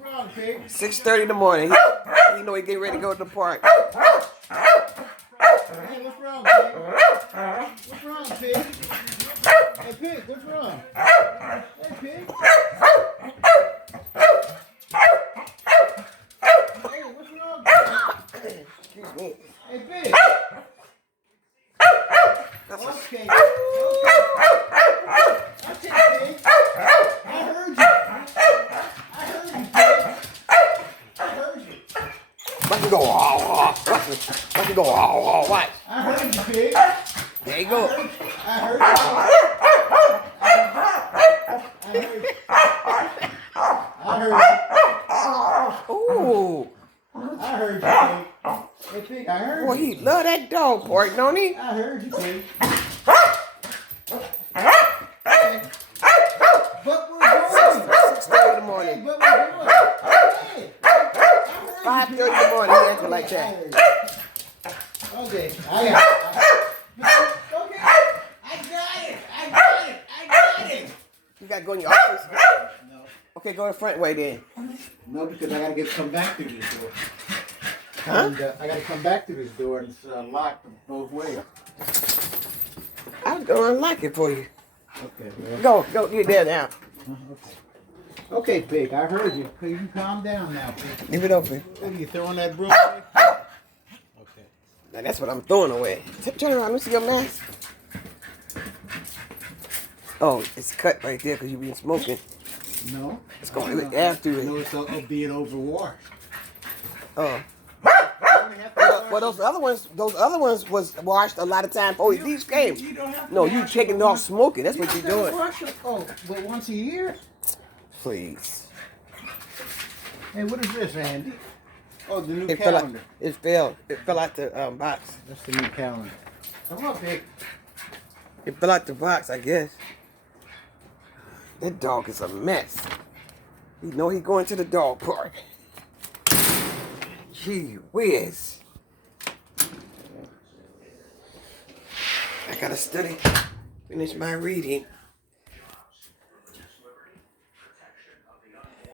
wrong, Pig? 6:30 in the morning. You know he getting ready to go to the park. Hey, what's wrong, Pig? What's wrong, Pig? Hey, Pig, what's wrong? Hey, Pig. Hey, what's wrong, Pig? Excuse me. Hey, Pig. That's a, Okay. Okay, Pig. I heard you. I heard you, Pig. I heard you. watch him go. Watch him go. Watch. I heard you, Pig. There you go. I heard you. I heard you. Ooh. I heard you, Pig. Hey, Pig, I heard Boy, you. he love that dog park, don't he? I heard you, Pig. But we're going. 6:30 in the Hey, morning. but we're going. Hey, I heard 5:30 you, in the morning. He acting like that. Okay, I got it. Okay, I got it. You gotta go in your office. No, Okay, go the front way then. no, because I gotta come back through this door. Huh? And I gotta come back to this door and it's locked both ways. I'll go unlock it for you. Okay, well. Go, get there now. Okay, Pig, I heard you. You can calm down now, Pig. Leave it open. What are you throwing that broom away? Okay. Now that's what I'm throwing away. Turn around, let me see your mask. Oh, it's cut right there because you've been smoking. No. It's going to air through No, it. it's being overwashed. Oh. You only have to wash Well, those other ones was washed a lot of time before these came. You don't have to No, you wash taking them. off smoking. That's what You you're don't doing. wash them. Oh, but once a year? Please. Hey, what is this, Andy? Oh, the new It fell out. calendar. It fell out the box. That's the new calendar. Come on, Pig. It fell out the box, I guess. That dog is a mess. You know he going to the dog park. Gee whiz. I gotta study. Finish my reading.